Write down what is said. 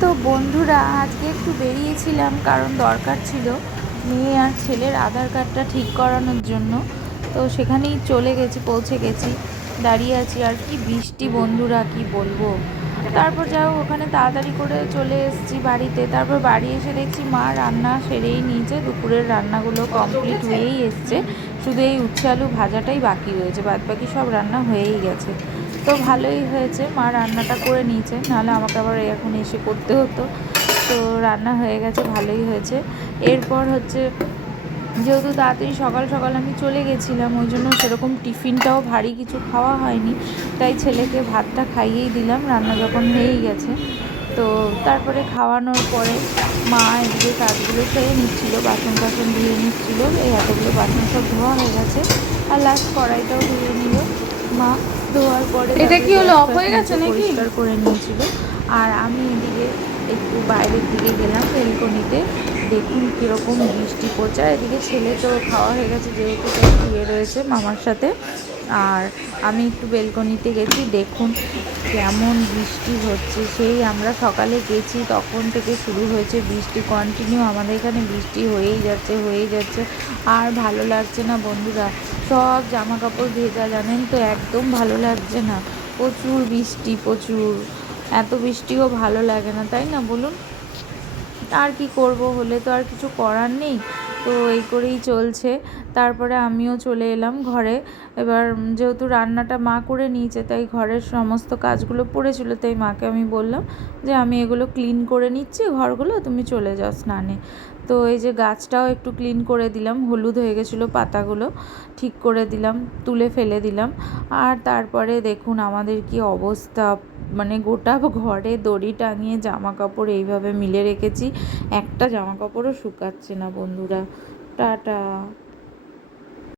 তো বন্ধুরা, আজকে একটু বেরিয়েছিলাম কারণ দরকার ছিল মেয়ে আর ছেলের আধার কার্ডটা ঠিক করানোর জন্য। তো সেখানেই পৌঁছে গেছি, দাঁড়িয়ে আছি। আর কি বৃষ্টি বন্ধুরা, কি বলবো। তারপর যাও, ওখানে তাড়াতাড়ি করে চলে এসেছি বাড়িতে। তারপর বাড়ি এসে দেখছি মা রান্না সেরেই নিয়েছে, দুপুরের রান্নাগুলো কমপ্লিট হয়েই এসছে। শুধু এই উচ্ছে আলু ভাজাটাই বাকি রয়েছে, বাদ বাকি সব রান্না হয়েই গেছে। তো ভালোই হয়েছে, মা রান্নাটা করে নিয়েছে, নাহলে আমাকে আবার এখন এসে করতে হতো। তো রান্না হয়ে গেছে, ভালোই হয়েছে। এরপর হচ্ছে, যেহেতু তাড়াতাড়ি সকাল সকাল আমি চলে গেছিলাম, ওই জন্য সেরকম টিফিনটাও ভারী কিছু খাওয়া হয়নি। তাই ছেলেকে ভাতটা খাইয়েই দিলাম, রান্না যখন হয়েই গেছে। তো তারপরে খাওয়ানোর পরে মা এদিকে কাজগুলো সেরে নিচ্ছিল, বাসন টাসন ধুয়ে নিচ্ছিল। এই এতগুলো বাসন সব ধোয়া হয়ে গেছে, আর লাস্ট কড়াইটাও ধুয়ে নিল মা। ধোয়ার পরে এটা কি হলো, গ্যাস অফ ফ্যাস হয়ে গেছে মুছে নাকি? পরিষ্কার করে নিয়েছিল। আর আমি এদিকে একটু বাইরের দিকে গেলাম বেলকনিতে। দেখুন কীরকম বৃষ্টি পড়ছে। এদিকে ছেলে তো খাওয়া হয়ে গেছে, যেহেতু তাই শুয়ে রয়েছে মামার সাথে। আর আমি একটু বেলকনিতে গেছি, দেখুন কেমন বৃষ্টি হচ্ছে। সেই আমরা সকালে গেছি তখন থেকে শুরু হয়েছে বৃষ্টি, কন্টিনিউ আমাদের এখানে বৃষ্টি হয়েই যাচ্ছে। আর ভালো লাগছে না বন্ধুরা, সব জামা কাপড় ভেজা, জানেন তো, একদম ভালো লাগছে না। প্রচুর বৃষ্টি, প্রচুর। এত বৃষ্টিও ভালো লাগে না, তাই না বলুন? আর কি করব, হলে তো আর কিছু করার নেই। তো এই করেই চলছে। তারপরে আমিও চলে এলাম ঘরে। এবার যেহেতু রান্নাটা মা করে নিয়েছে, তাই ঘরের সমস্ত কাজগুলো পড়েছিল, তাই মাকে আমি বললাম যে আমি এগুলো ক্লিন করে নিচ্ছি ঘরগুলো, তুমি চলে যাও স্নানে। তো এই যে গাছটাও একটু ক্লিন করে দিলাম, হলুদ হয়ে গেছিলো পাতাগুলো, ঠিক করে দিলাম, তুলে ফেলে দিলাম। আর তারপরে দেখুন আমাদের কি অবস্থা, মানে গোটা ঘরে দড়ি টাঙিয়ে জামা কাপড় এইভাবে মিলে রেখেছি, একটা জামা কাপড়ও শুকাচ্ছে না বন্ধুরা। টাটা।